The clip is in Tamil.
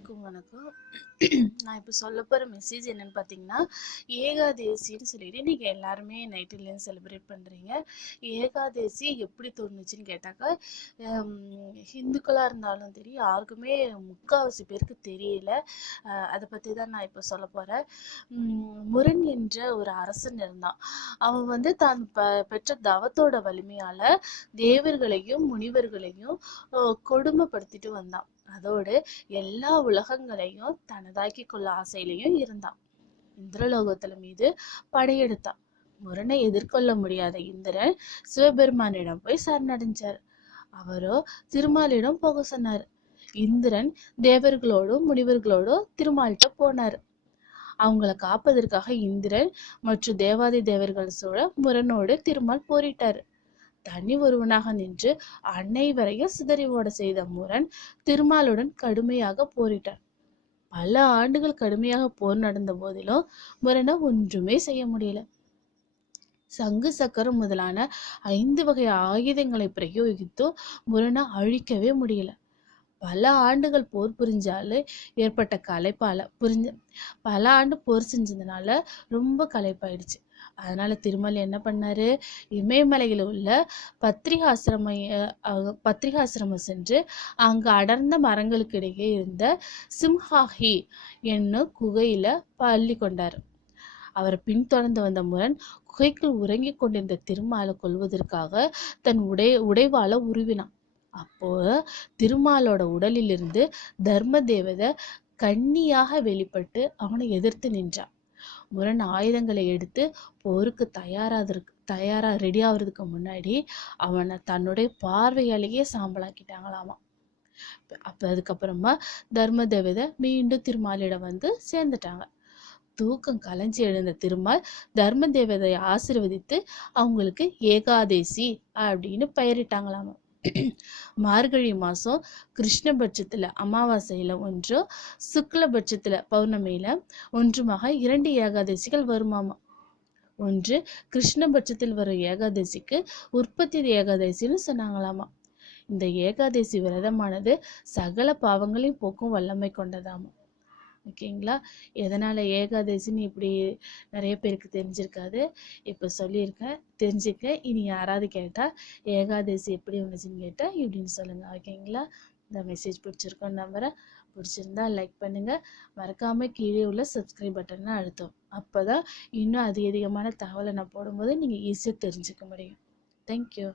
எல்லாருக்கும் வணக்கம். நான் இப்போ சொல்ல போகிற மெசேஜ் என்னன்னு பார்த்தீங்கன்னா, ஏகாதேசின்னு சொல்லிட்டு நீங்கள் எல்லாருமே நைட்டுலேருந்து செலிப்ரேட் பண்ணுறீங்க. ஏகாதேசி எப்படி தோணுச்சுன்னு கேட்டாக்கா, ஹிந்துக்களாக இருந்தாலும் சரி யாருக்குமே முக்கால்வாசி பேருக்கு தெரியல. அதை பற்றி தான் நான் இப்போ சொல்ல போகிறேன். முரண் என்ற ஒரு அரசன் இருந்தான். அவன் வந்து தான் பெற்ற தவத்தோட வலிமையால் தேவர்களையும் முனிவர்களையும் கொடுமைப்படுத்திட்டு வந்தான். அதோடு எல்லா உலகங்களையும் தனதாக்கி கொள்ள ஆசையிலையும் இருந்தான். இந்திரலோகத்துல மீது படையெடுத்தான். முரணை எதிர்கொள்ள முடியாத இந்திரன் சிவபெருமானிடம் போய் சரணடைஞ்சார். அவரோ திருமாலிடம் போக சொன்னார். இந்திரன் தேவர்களோடும் முனிவர்களோடும் திருமால்கிட்ட போனார். அவங்களை காப்பதற்காக இந்திரன் மற்றும் தேவாதி தேவர்கள் சூழ முரணோடு திருமால் போரிட்டார். தனி ஒருவனாக நின்று அனைவரையும் சிதறி ஓட செய்த முரண் திருமாலுடன் கடுமையாக போரிட்டார். பல ஆண்டுகள் கடுமையாக போர் நடந்த போதிலும் முரணை ஒன்றுமே செய்ய முடியல. சங்கு சக்கரம் முதலான 5 வகை ஆயுதங்களை பிரயோகித்தும் முரணை அழிக்கவே முடியல. பல ஆண்டுகள் போர் புரிஞ்சாலும் ஏற்பட்ட களைப்பால பல ஆண்டு போர் செஞ்சதுனால ரொம்ப களைப்பாயிடுச்சு. அதனால திருமல் என்ன பண்ணாரு, இமயமலையில உள்ள பத்ரிகாசிரமம் சென்று அங்கு அடர்ந்த மரங்களுக்கு இடையே இருந்த சிம்ஹாஹி என்னும் குகையில பள்ளி கொண்டார். அவரை பின்தொடர்ந்து வந்த முரண் குகைக்குள் உறங்கி கொண்டிருந்த திருமாலை கொல்வதற்காக தன் உடைவாள உருவினான். அப்போ திருமாலோட உடலிலிருந்து தர்ம தேவதை கன்னியாக வெளிப்பட்டு அவனை எதிர்த்து நின்றான். முரண் ஆயுதங்களை எடுத்து போருக்கு தயாரா ரெடி ஆகுறதுக்கு முன்னாடி அவனை தன்னுடைய பார்வையாலேயே சாம்பலாக்கிட்டாங்களாமா. அதுக்கப்புறமா தர்ம தேவதை மீண்டும் திருமாலிடம் வந்து சேர்ந்துட்டாங்க. தூக்கம் கலைஞ்சி எழுந்த திருமால் தர்ம தேவதையை ஆசீர்வதித்து அவங்களுக்கு ஏகாதேசி அப்படின்னு பெயரிட்டாங்களாமா. மார்கழி மாசம் கிருஷ்ணபட்சத்துல அமாவாசையில ஒன்றும் சுக்லபட்சத்துல பௌர்ணமியில ஒன்றுமாக 2 ஏகாதசிகள் வருமாமா. ஒன்று கிருஷ்ணபட்சத்தில் வரும் ஏகாதசிக்கு உற்பத்தி ஏகாதசின்னு சொன்னாங்களாமா. இந்த ஏகாதசி விரதமானது சகல பாவங்களையும் போக்கும் வல்லமை கொண்டதாமா. ஓகேங்களா? எதனால ஏகாதசின்னு இப்படி நிறைய பேருக்கு தெரிஞ்சிருக்காது. இப்போ சொல்லியிருக்கேன், தெரிஞ்சுக்க. இனி யாராவது கேட்டா ஏகாதசி எப்படி வந்துச்சுன்னு கேட்டா இப்படின்னு சொல்லுங்க. ஓகேங்களா? இந்த மெசேஜ் பிடிச்சிருக்கோன்னு நம்புறேன். பிடிச்சிருந்தா லைக் பண்ணுங்க. மறக்காம கீழே உள்ள சப்ஸ்கிரைப் பட்டனை அழுத்தும். அப்போதான் இன்னும் அதிகமான தகவலை நான் போடும்போது நீங்க ஈஸியாக தெரிஞ்சுக்க முடியும். தேங்க்யூ.